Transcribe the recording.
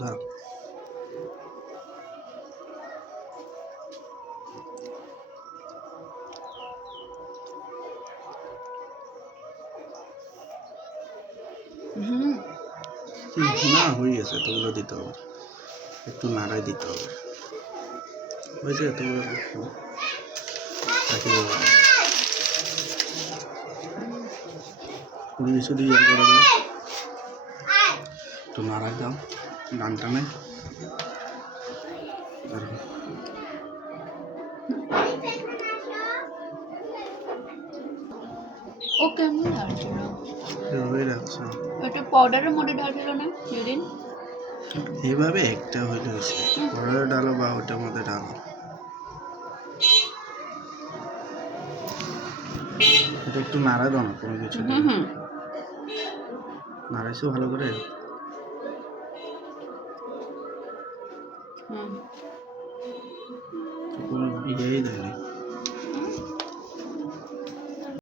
দাও। না হয়ে গেছে, তোগুলো দিতে হবে, একটু নাড়াই দিতে হবে। হয়েছে তোগুলো কিছু দিয়ে করে দাও, একটু নাড়াই দাও ডান টানে। ও কেমন লাগছিল? এভাবেই রাখছো, ওটা পাউডারের মধ্যে ঢালছিল না সেদিন? এইভাবে একটা হইলে হয়েছে, পরে ডালো বা ওটার মধ্যে ডালো। এটা একটু নাড়া দাও না কোনো কিছু দিয়ে। নাড়াইছো ভালো করে? কোনো ইয়েই দেয়নি।